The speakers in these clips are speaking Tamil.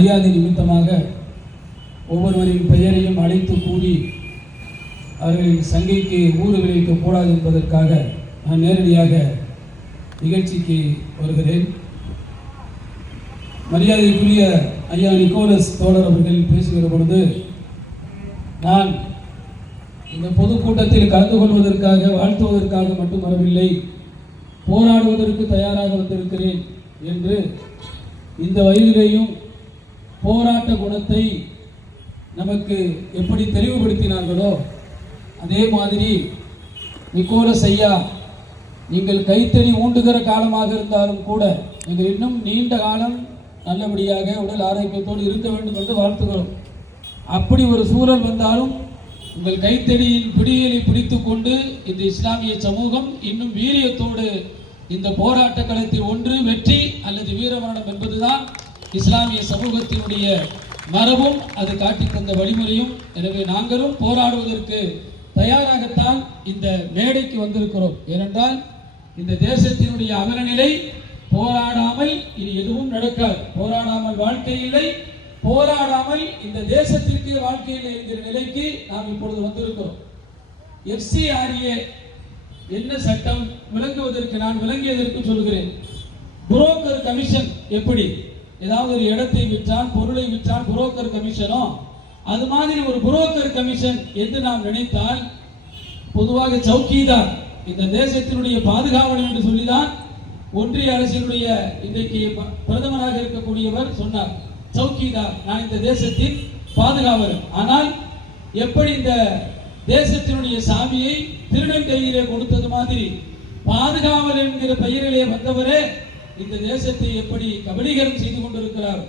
மரியாதை நிமித்தமாக ஒவ்வொருவரின் பெயரையும் அழைத்து கூறி அவர்களின் சங்கைக்கு ஊறு விளைவிக்கக்கூடாது என்பதற்காக நான் நேரடியாக நிகழ்ச்சிக்கு வருகிறேன். மரியாதைக்குரிய ஐயா நிக்கோலஸ் தோழர் அவர்கள் பேசுகிற பொழுது, நான் இந்த பொதுக்கூட்டத்தில் கலந்து கொள்வதற்காக வாழ்த்துவதற்காக மட்டும் வரவில்லை, போராடுவதற்கு தயாராக வந்திருக்கிறேன் என்று இந்த வயதிலேயும் போராட்ட குணத்தை நமக்கு எப்படி தெளிவுபடுத்தினார்களோ அதே மாதிரி நிக்கோலஸ் ஐயா, நீங்கள் கைத்தறி ஊண்டுகிற காலமாக இருந்தாலும் கூட நீங்கள் இன்னும் நீண்ட காலம் நல்லபடியாக உடல் ஆரோக்கியத்தோடு இருக்க வேண்டும் என்று வாழ்த்துகிறோம். அப்படி ஒரு சூழல் வந்தாலும் உங்கள் கைத்தறியின் பிடியலை பிடித்துக் கொண்டு இந்த இஸ்லாமிய சமூகம் இன்னும் வீரியத்தோடு இந்த போராட்ட களத்தில் ஒன்று வெற்றி அல்லது வீரமரணம் என்பதுதான் இஸ்லாமிய சமூகத்தினுடைய மரபும் அது காட்டி தந்த வழிமுறையும். எனவே நாங்களும் போராடுவதற்கு தயாராகத்தான் இந்த மேடைக்கு வந்திருக்கிறோம். ஏனென்றால் இந்த தேசத்தினுடைய அவலநிலை போராடாமல் இனி எதுவும் நடக்காது. போராடாமல் வாழ்க்கை இல்லை, போராடாமல் இந்த தேசத்திற்கு வாழ்க்கை இல்லை என்கிற நிலைக்கு நாம் இப்பொழுது வந்திருக்கிறோம். FCRA என்ன சட்டம் விளங்குவதற்கு நான் விளங்கியதற்கு சொல்கிறேன். புரோக்கர் கமிஷன் எப்படி ஏதாவது ஒரு இடத்தை விற்றால் பொருளை விற்றால் புரோக்கர் கமிஷனோ, அது மாதிரி ஒரு புரோக்கர் கமிஷன் என்று நாம் நினைத்தால், பொதுவாக சௌக்கிதார் இந்த தேசத்தினுடைய பாதுகாவலர் என்று சொல்லிதான் ஒன்றிய அரசினுடைய இன்றைக்கு பிரதமராக இருக்கக்கூடியவர் சொன்னார், சௌக்கிதார், நான் இந்த தேசத்தின் பாதுகாவலர். ஆனால் எப்படி இந்த தேசத்தினுடைய சாமியை திருடன் கையிலே கொடுத்தது மாதிரி பாதுகாவலர் என்கிற பெயரிலே வந்தவரே இந்த தேசத்தை எப்படி கபலீகரம் செய்து கொண்டிருக்கிறார்,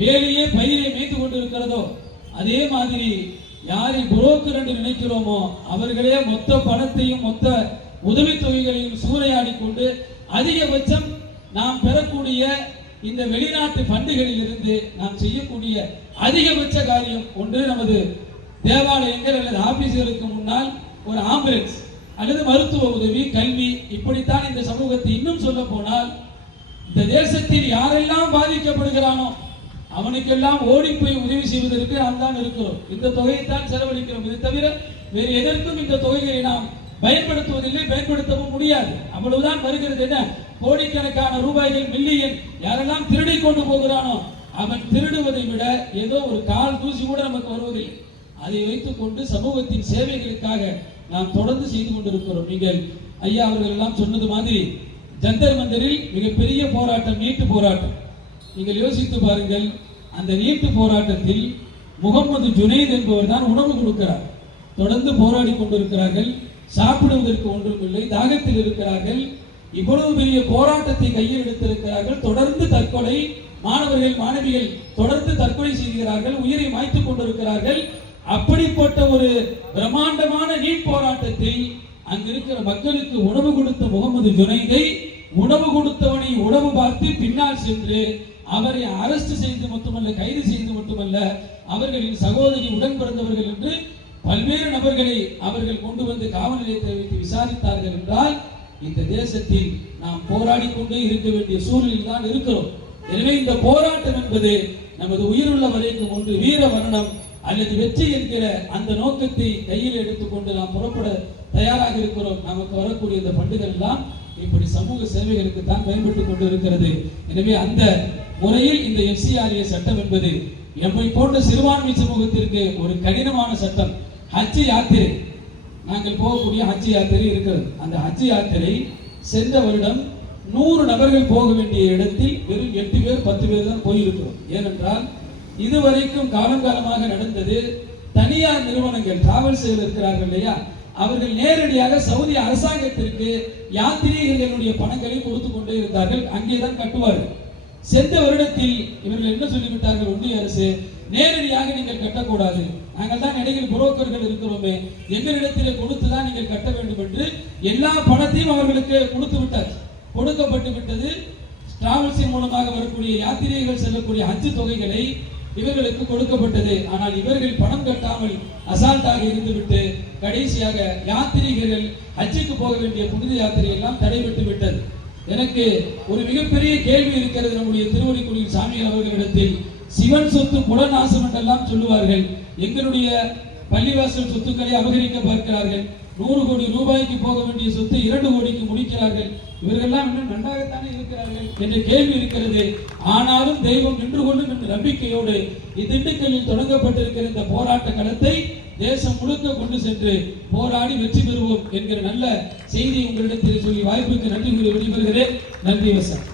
வேலையே பயிரை மேய்த்து கொண்டிருக்கிறதோ அதே மாதிரி யாரை புரோக்கர் என்று நினைக்கிறோமோ அவர்களே மொத்த பணத்தையும் மொத்த உதவித்தொகைகளையும் சூறையாடி கொண்டு அதிகபட்சம் நாம் பெறக்கூடிய இந்த வெளிநாட்டு ஃபண்டுகளில் இருந்து நாம் செய்யக்கூடிய அதிகபட்ச காரியம் ஒன்று, நமது தேவாலயங்கள் அல்லது ஆபீஸ்களுக்கு முன்னால் ஒரு ஆம்புலன்ஸ் அல்லது மருத்துவ உதவி, கல்வி, இப்படித்தான் இந்த சமூகத்தை இன்னும் சொல்ல போனால் இந்த தேசத்தில் யாரெல்லாம் பாதிக்கப்படுகிறானோ அவனுக்கெல்லாம் ஓடி போய் உதவி செய்வதற்கு நாம் தான் இருக்கிறோம். இந்த தொகையைத்தான் செலவழிக்கிறோம். இதை தவிர வேறு எதற்கும் இந்த தொகையை நாம் பயன்படுத்துவதில்லை, பயன்படுத்தவும் முடியாது. அவ்வளவுதான் வருகிறது. என்ன கோடிக்கணக்கான ரூபாய்கள், மில்லியன் யாரெல்லாம் திருடி கொண்டு போகிறானோ அவன் திருடுவதை விட ஏதோ ஒரு கால் தூசி கூட நமக்கு வருவதில்லை. அதை வைத்துக் கொண்டு சமூகத்தின் சேவைகளுக்காக நாம் தொடர்ந்து செய்து கொண்டிருக்கிறோம். நீங்கள் ஐயா அவர்கள் எல்லாம் சொன்னது மாதிரி ஜந்தர் மந்தரில் மிகப்பெரிய போராட்டம் நீட்டு போராட்டம். நீங்கள் யோசித்து பாருங்கள், அந்த நீட்டு போராட்டத்தில் முகமது ஜுனைத் என்பவர் தான் உணவு கொடுக்கிறார். தொடர்ந்து போராடி கொண்டிருக்கிறார்கள், சாப்பிடுவதற்கு ஒன்றும் இல்லை, தாகத்தில் இருக்கிறார்கள். இவ்வளவு பெரிய போராட்டத்தை கையில் எடுத்திருக்கிறார்கள். தொடர்ந்து தற்கொலை, மாணவர்கள் மாணவிகள் தொடர்ந்து தற்கொலை செய்கிறார்கள், உயிரை மாய்த்துக் கொண்டிருக்கிறார்கள். அப்படிப்பட்ட ஒரு பிரம்மாண்டமான நீட் போராட்டத்தில் அங்கிருக்கிற மக்களுக்கு உணவு கொடுத்த முகமது ஜுனைதை, உணவு கொடுத்தவனை உணவு பார்த்து பின்னால் சென்று அவரை அரெஸ்ட் செய்து மட்டுமல்ல, கைது செய்து மட்டுமல்ல, அவர்களின் சகோதரி உடன் பிறந்தவர்கள் என்று பல்வேறு நபர்களை அவர்கள் கொண்டு வந்து காவல் நிலையத்தில் வைத்து விசாரித்தார்கள் என்றால் இந்த தேசத்தில் நாம் போராடி கொண்டே இருக்க வேண்டிய சூழலில் தான் இருக்கிறோம். எனவே இந்த போராட்டம் என்பது நமது உயிருள்ள வரைக்கும் ஒன்று வீர மரணம் அல்லது வெற்றி என்கிற அந்த நோக்கத்தை கையில் எடுத்துக்கொண்டு நாம் புறப்பட தயாராக இருக்கிறோம். நமக்கு வரக்கூடிய இந்த பண்டுகள் எல்லாம் இப்படி சமூக சேவைகளுக்கு தான் பயன்பட்டுக் கொண்டு இருக்கிறது. எனவே அந்த முறையில் இந்த FCRA சட்டம் என்பது எம்மை போன்ற சிறுபான்மை சமூகத்திற்கு ஒரு கடினமான சட்டம். ஹஜ் யாத்திரை, நாங்கள் போகக்கூடிய ஹஜ் யாத்திரை இருக்கிறது. அந்த ஹஜ் யாத்திரை சென்ற வருடம் 100 நபர்கள் போக வேண்டிய இடத்தில் வெறும் 8 பேர் 10 பேர் தான் போயிருக்கிறோம். ஏனென்றால் இதுவரைக்கும் காலங்காலமாக நடந்தது, தனியார் நிறுவனங்கள் டிராவல்ஸ் இருக்கிறார்கள் இல்லையா, அவர்கள் நேரடியாக சவுதி அரசாங்கத்திற்கு யாத்திரிகளுடைய பணங்களை கொடுத்து கொண்டே இருந்தார்கள், அங்கேதான் கட்டுவார்கள். சென்ற வருடத்தில் இவர்கள் என்ன சொல்லிவிட்டார்கள், ஒன்றிய அரசு நேரடியாக நீங்கள் கட்டக்கூடாது, நாங்கள் தான் இடையில் புரோக்கர்கள் இருக்கிறோமே, எங்களிடத்திலே கொடுத்துதான் நீங்கள் கட்ட வேண்டும் என்று எல்லா பணத்தையும் அவர்களுக்கு கொடுத்து விட்டார். கொடுக்கப்பட்டு விட்டது. டிராவல்ஸின் மூலமாக வரக்கூடிய யாத்திரைகள் செல்லக்கூடிய ஹஜ் தொகைகளை இவர்களுக்கு கொடுக்கப்பட்டது. ஆனால் இவர்கள் பணம் கட்டாமல் அசால்ட்டாக இருந்துவிட்டு கடைசியாக யாத்திரிகர்கள் ஹஜ்ஜுக்கு போக வேண்டிய புனித யாத்திரை எல்லாம் தடைபட்டு விட்டது. எனக்கு ஒரு மிகப்பெரிய கேள்வி இருக்கிறது நம்முடைய திருவடிக்குடியில் சாமிகள் அவர்களிடத்தில். சிவன் சொத்து குலநாசம் என்றெல்லாம் சொல்லுவார்கள். எங்களுடைய பள்ளிவாசல் சொத்துக்களை அபகரிக்க பார்க்கிறார்கள். 100 கோடி ரூபாய்க்கு போக வேண்டிய சொத்தை 2 கோடிக்கு முடிக்கிறார்கள். இவர்களெல்லாம் இன்னும் நன்றாகத்தானே இருக்கிறார்கள் என்ற கேள்வி இருக்கிறது. ஆனாலும் தெய்வம் நின்று கொள்ளும் என்ற நம்பிக்கையோடு திண்டுக்கல்லில் தொடங்கப்பட்டிருக்கிற இந்த போராட்ட களத்தை தேசம் முழுக்க கொண்டு சென்று போராடி வெற்றி பெறுவோம் என்கிற நல்ல செய்தி உங்களிடத்தில் சொல்லி வாய்ப்புக்கு நன்றி கூறி விடைபெறுகிறேன். நன்றி வசனம்.